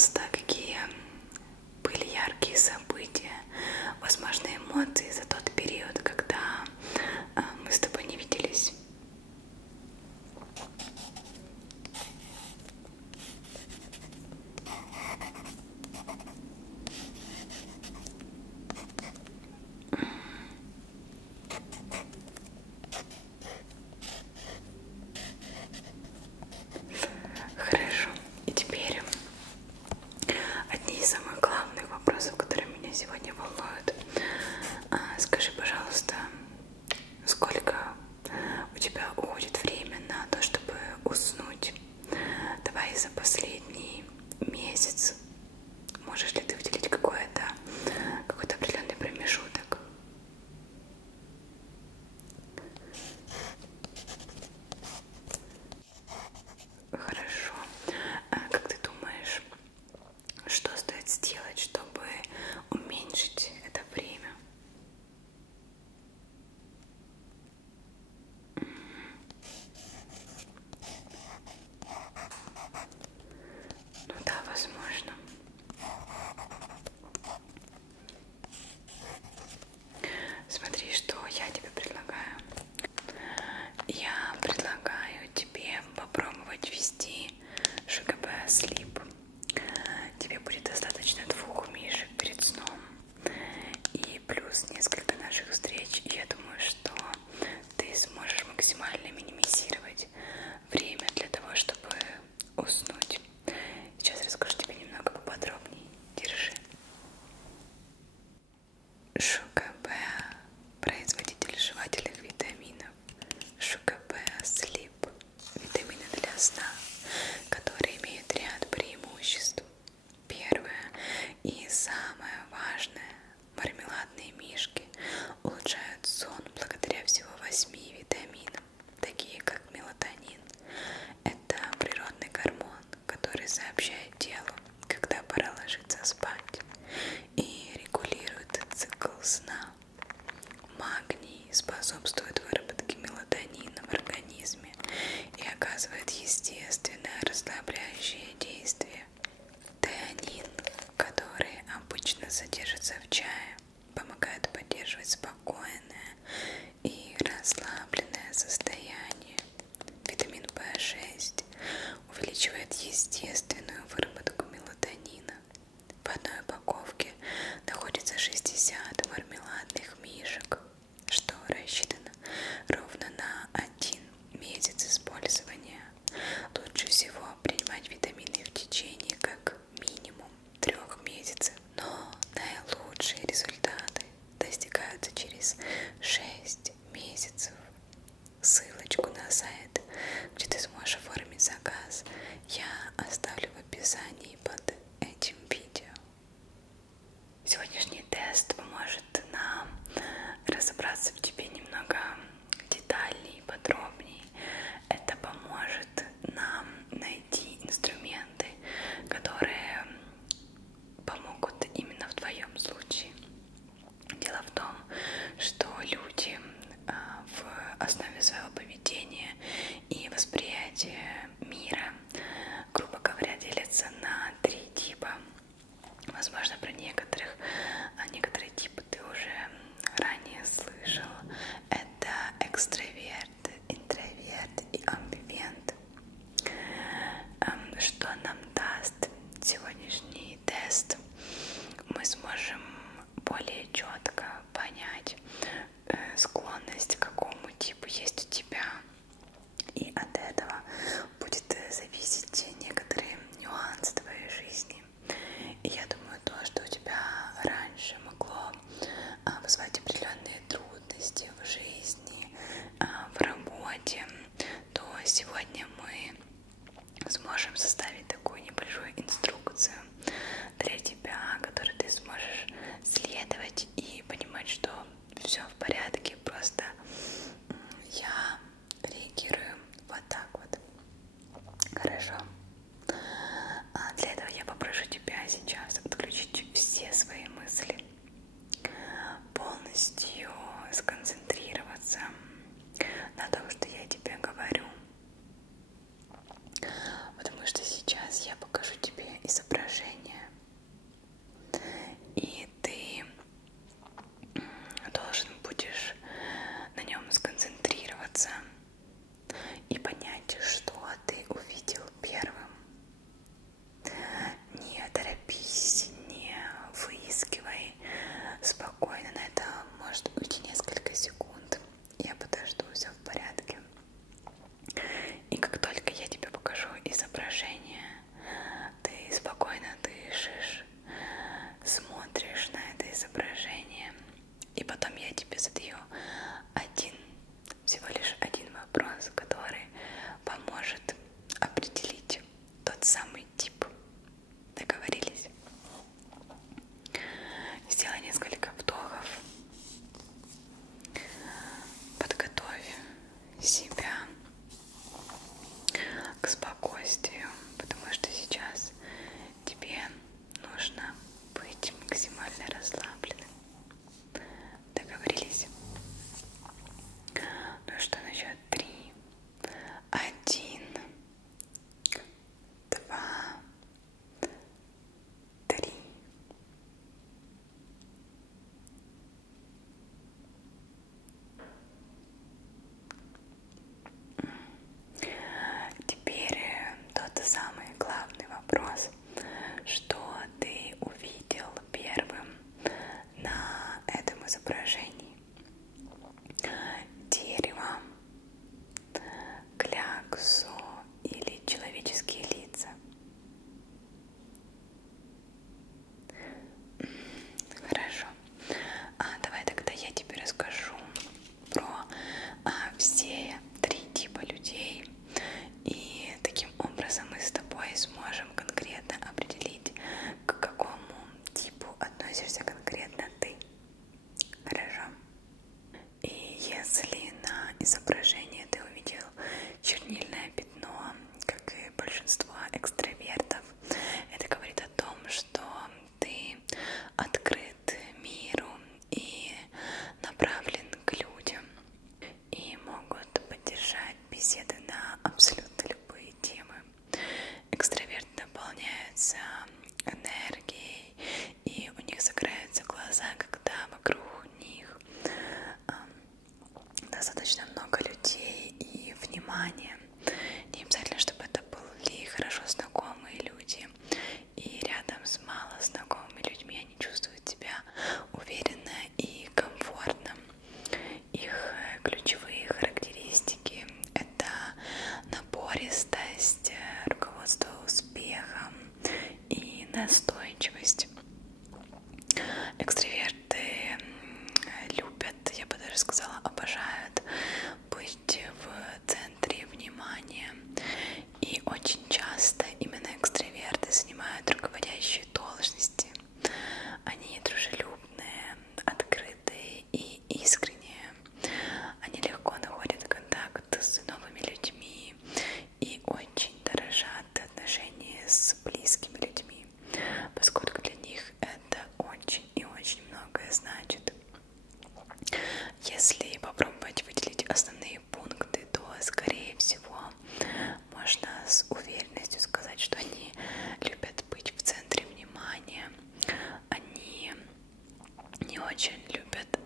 пожалуйста, какие были яркие события, возможно, эмоции за тот период, когда мы с тобой не виделись. Хорошо. И теперь одни из самых главных вопросов, которые меня сегодня волнуют. Скажи, пожалуйста, сколько у тебя уходит время на то, чтобы уснуть? Давай за последний месяц. Можешь ли ты выделить какой-то определенный промежуток? Хорошо. Как ты думаешь, что стоит сделать, чтобы уменьшить это время? Ну да, возможно. Смотри, что я тебе предлагаю. Я предлагаю тебе попробовать ввести ШКБ Sleep. Тебе будет достаточно 2 мишек перед сном и плюс несколько наших встреч. И я думаю, что ты сможешь максимально минимизировать время для того, чтобы уснуть. Сейчас расскажу тебе немного поподробнее. Держи. ШКБ – производитель жевательных витаминов. ШКБ Sleep – витамины для сна, которые имеют ряд преимуществ. Первое и самое важное – мармеладные мишки улучшают сон благодаря всего 8 витаминам, такие как мелатонин. Это природный гормон, который сообщает телу, когда пора ложиться спать, и регулирует цикл сна. Магний способствует выработке мелатонина в организме и оказывает естественное расслабляющее действие. Теанин, который обычно содержится в чае, помогает поддерживать спокойное и расслабленное состояние. Витамин В6 увеличивает естественную выработку мелатонина. В одной упаковке находится 60 мармеладных мишек, что рассчитано ровно на 1 месяц использования. Лучше всего принимать витамины в течение как минимум 3 месяцев, но наилучшие результаты достигаются через 6 месяцев. Ссылочку на сайт, где ты сможешь оформить заказ, я оставлю в описании под этим видео. Сегодняшний тест поможет нам разобраться в тебе немного детальнее и подробнее. Это поможет нам найти инструменты, которые помогут именно в твоем случае. Дело в том, что люди в основе своего поведения и восприятия мира, грубо говоря, делятся на 3 типа. Возможно, про некоторые типы ты уже ранее слышал. Это экстраверт, интроверт и амбивент. Что нам даст сегодняшний тест? Мы сможем более четко понять склонность к какому типу есть у тебя. И от этого будет зависеть некоторые нюансы твоей жизни. И я думаю, то, что у тебя раньше могло вызвать определенные трудности в жизни, в работе, то сегодня мы сможем составить такую небольшую инструкцию для тебя, которой ты сможешь следовать и понимать, что все в порядке, просто я реагирую вот так вот. Хорошо. торопись, не выискивай. Спокойно, на это может уйти несколько секунд. Я подожду, все в порядке. И как только я тебе покажу изображение, ты спокойно дышишь, смотришь на это изображение, и потом я тебе задаю всего лишь один вопрос, который поможет определить тот самый тип. Договорились? Сделай несколько вдохов. Подготовь себя к спокойствию, потому что сейчас тебе нужно быть максимально расслабленным. Договорились? Ну что, на счет 3. 1, 2, 3. Теперь тот самый главный вопрос, что ты увидел первым на этом изображении? Дерево, кляксу или человеческие лица? Хорошо. Давай тогда я тебе расскажу про все 3 типа людей. И таким образом мы с тобой сможем конкретно определить, к какому типу относишься конкретно ты. Хорошо? И если на изображении ты увидел чернильное пятно, как и большинство экстравертов, это говорит о том, что ты открыт миру и направлен к людям, и могут поддержать беседы на абсолютно любые темы. Экстраверты наполняются энергией, и у них загораются глаза, когда вокруг них достаточно много людей и внимания. Не обязательно, чтобы это были хорошо знакомые люди, и рядом с мало знакомыми людьми они чувствуют себя уверенно и комфортно. Их ключевые характеристики — это напористость, руководство успехом и настойчивость. Экстраверты любят, я бы даже сказала, обожают быть в центре внимания. И очень часто именно экстраверты занимают руководящие должности. Они дружелюбные, открытые и искренние. Они легко находят контакт с новыми людьми и очень дорожат отношения с близкими людьми, поскольку для них это очень и очень многое значит. Если попробовать выделить основные пункты, то, скорее всего, можно с уверенностью сказать, что они любят быть в центре внимания. Они не очень любят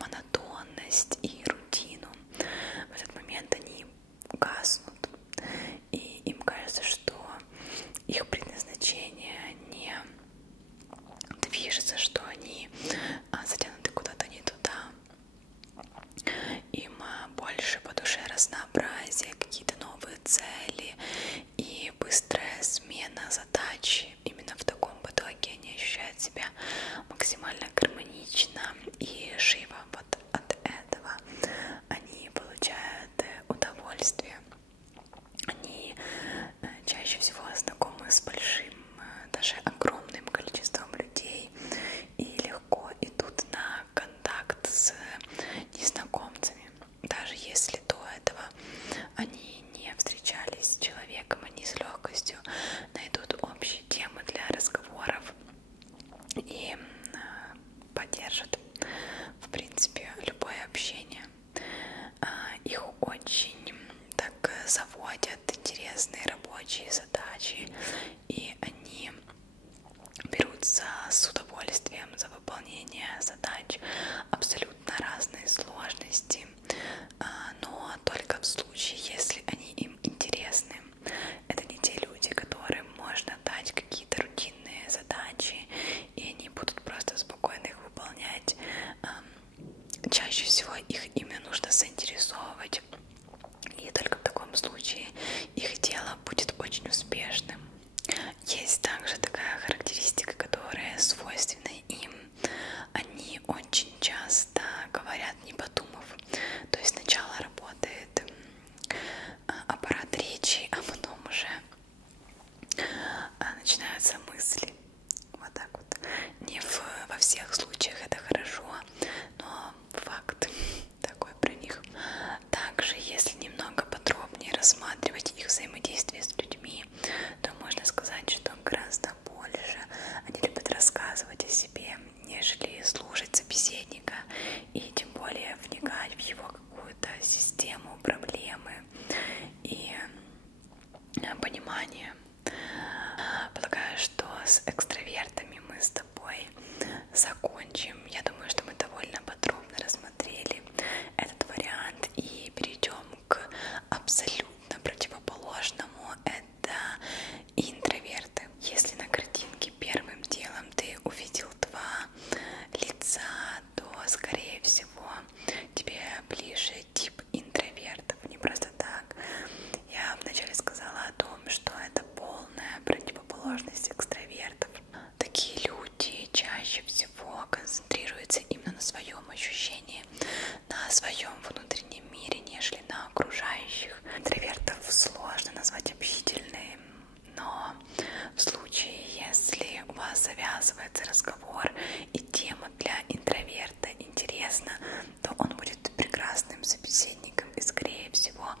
монотонность и рутину. В этот момент они гаснут, и им кажется, что их предназначение не движется, что они затянуты куда-то не туда. Им больше по душе разнообразие, какие-то новые цели и быстрая смена задач. Именно в таком потоке они ощущают себя максимально гармонично и живо. Вот от этого они получают удовольствие. Они чаще всего знакомы с большим, даже огромным количеством людей и легко идут на контакт с незнакомцами. Даже если до этого они не встречались с человеком, они с легкостью найдут общие темы для разговоров и поддержат, в принципе, любое общение. Их очень так заводят интересные рабочие задачи, и они берутся с удовольствием за выполнение задач абсолютно разной сложности, но только в случае, если они им интересны. Это не те люди, которым можно дать какие-то рутинные задания с экстравертами мы с тобой закончим. Я думаю, что мы довольно подробно рассмотрели этот вариант и перейдем к абсолютно противоположному. Это интроверты. Если на картинке первым делом ты увидел два лица, то, скорее всего, тебе ближе тип интровертов. Не просто так. Я вначале сказала о том, что это полная противоположность экстравертов. Такие люди чаще всего концентрируются именно на своем ощущении, на своем внутреннем мире, нежели на окружающих. Интровертов сложно назвать общительными, но в случае, если у вас завязывается разговор и тема для интроверта интересна, то он будет прекрасным собеседником и, скорее всего,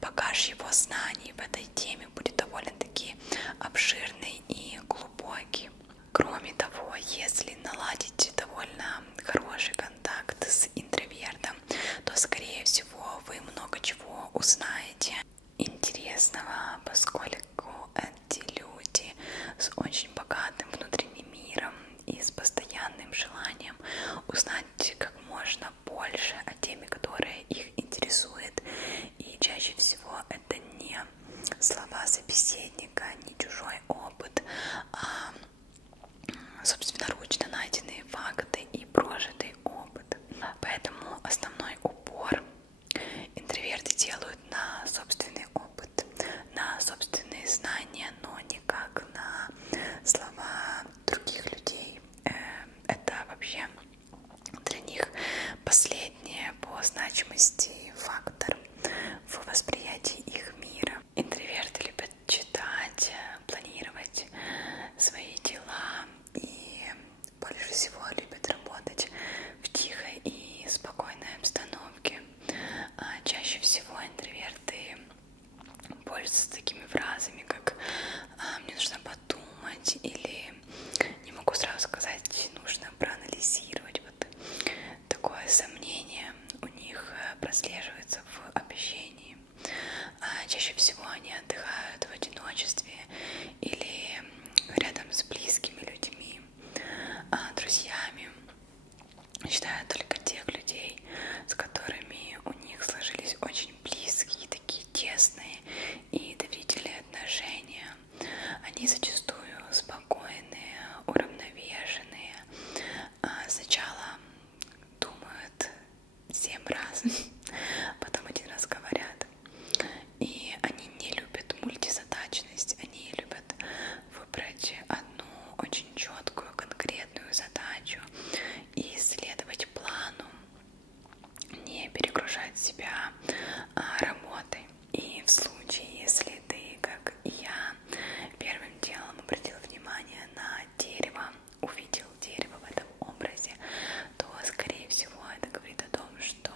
багаж его знаний в этой теме будет довольно-таки обширный и глубокий. Кроме того, если наладить довольно хороший контакт с интровертом, то, скорее всего, вы много чего узнаете интересного, поскольку эти люди с очень богатым внутренним миром и с постоянным желанием узнать как можно больше о теме, которая их интересует. И чаще всего это не слова собеседника, не чужой опыт, а собственноручно найденные факты и прожитый опыт. Поэтому основной упор интроверты делают на собственный опыт, на собственные знания, но никак на слова других людей. Это вообще для них последнее по значимости фактор в восприятии их мира. Интроверты любят читать, планировать свои дела и больше всего любят работать в тихой и спокойной обстановке. Чаще всего интроверты пользуются такими фразами, как «мне нужно подумать» или «не могу сразу сказать, нужно проанализировать». Вот такое сомнение у них прослеживается в общении. Чаще всего они отдыхают в одиночестве или рядом с близкими людьми, друзьями. Считают только тех людей, с которыми у них сложились очень близкие, такие тесные и доверительные отношения. Они зачастую спокойные, уравновешенные. Сначала думают 7 раз, потом 1 раз говорят. И они не любят мультизадачность, они любят выбрать одну очень четкую, конкретную задачу и следовать плану, не перегружать себя работой. И в случае, если ты, как и я, первым делом обратил внимание на дерево, увидел дерево в этом образе, то, скорее всего, это говорит о том, что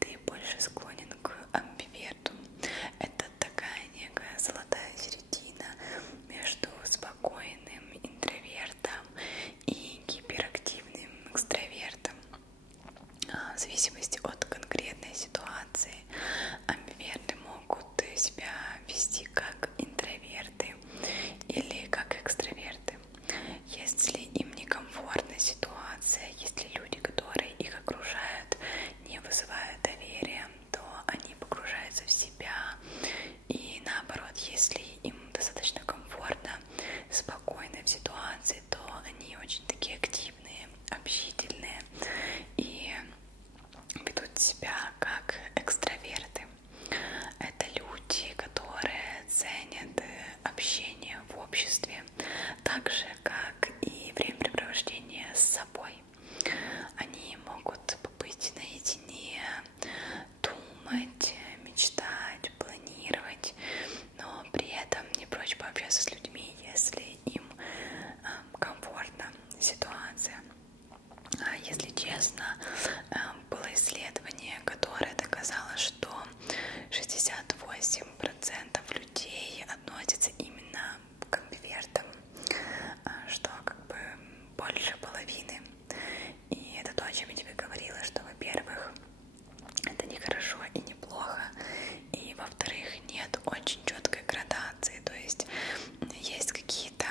ты больше склонен к амбиверту. Это такая некая золотая середина между спокойным интровертом и гиперактивным экстравертом. В зависимости от конкретной ситуации амбиверты могут себя вести как интроверты или как экстраверты. Если им некомфортна ситуация, если люди, которые их окружают, не вызывают доверия, то они погружаются в себя. И наоборот, если им достаточно комфортно, спокойно в ситуации, то они очень такие активные, общительные и ведут себя как экстраверты. Это люди, которые ценят общение в обществе, так же, как и времяпрепровождение с собой. Они могут побыть наедине, думать, мечтать, планировать, но при этом не прочь пообщаться с людьми, если им комфортна ситуация. Если честно, было исследование, которое доказало, что 68% людей относятся именно к амбивертам, что как бы больше половины. И это то, о чем я тебе говорила, что, во-первых, это не хорошо и не плохо, и, во-вторых, нет очень четкой градации, то есть есть какие-то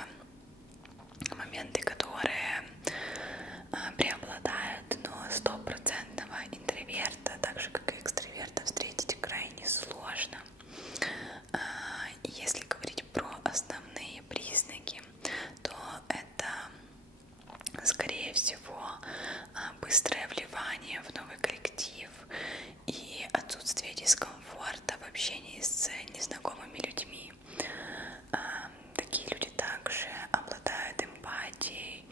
всего быстрое вливание в новый коллектив и отсутствие дискомфорта в общении с незнакомыми людьми. Такие люди также обладают эмпатией,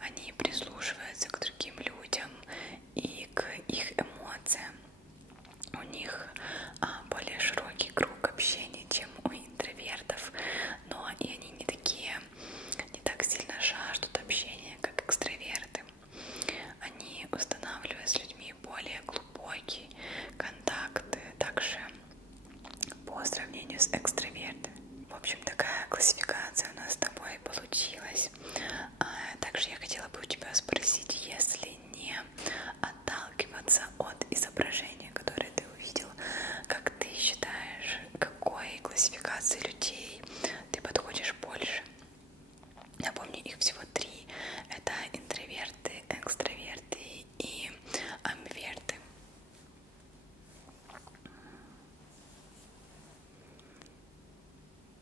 они прислушиваются к другим людям и к их эмоциям. У них более широкий круг общения, чем у интровертов, но и они не так сильно жаждут общения, как экстраверты. Они устанавливают с людьми более глубокий контакт, также по сравнению с экстравертами. В общем, такая классификация у нас с тобой получилась. Также я хотела бы у тебя спросить, если не отталкиваться от изображения, которое ты увидел, как ты считаешь, какой классификации людей ты подходишь больше? Напомню, их всего 3. Это интроверты, экстраверты и амбиверты.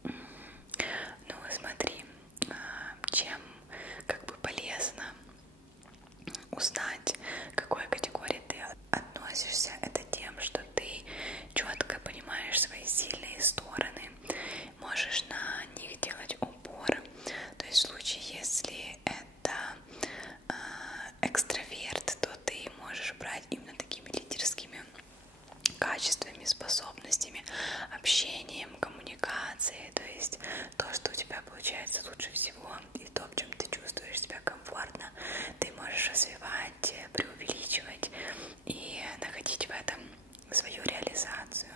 Ну, смотри, чем как бы полезно узнать, к какой категории ты относишься, это тем, что ты четко понимаешь свои сильные стороны, можешь на них делать упор. То есть в случае, если это экстраверт, то ты можешь брать именно такими лидерскими качествами, способностями, общением, коммуникацией, то есть то, что у тебя получается лучше всего, и то, в чем ты чувствуешь себя комфортно, ты можешь развивать, преувеличивать и находить в этом свою реализацию.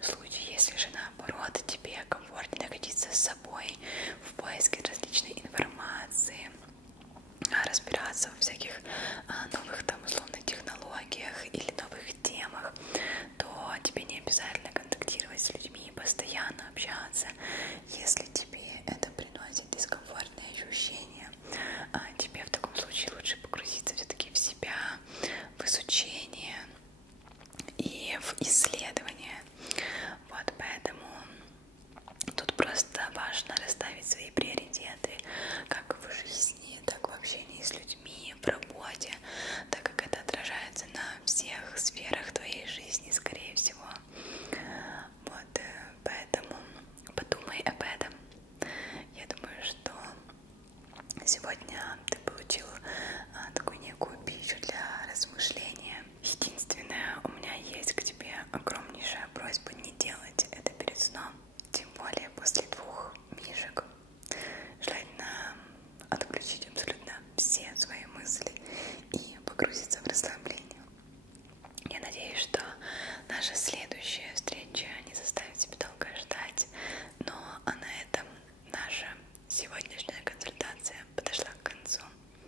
В случае, если же наоборот, тебе комфортнее находиться с собой в поиске различной информации, разбираться в всяких новых там условно технологиях или новых темах, то тебе не обязательно контактировать с людьми и постоянно общаться. Если тебе это приносит дискомфортные ощущения, тебе в таком случае лучше погрузиться все-таки в себя, в изучение и в исследование. Вот поэтому тут просто важно расставить свои приоритеты как в жизни, так в общении с людьми, в работе, так как это отражается на всех сферах твоей жизни, скорее всего. Вот, поэтому подумай об этом. Я думаю, что сегодня ты получил такую некую пищу для размышления. Единственное, у меня есть к тебе огромнейшая просьба не делать это перед сном, тем более после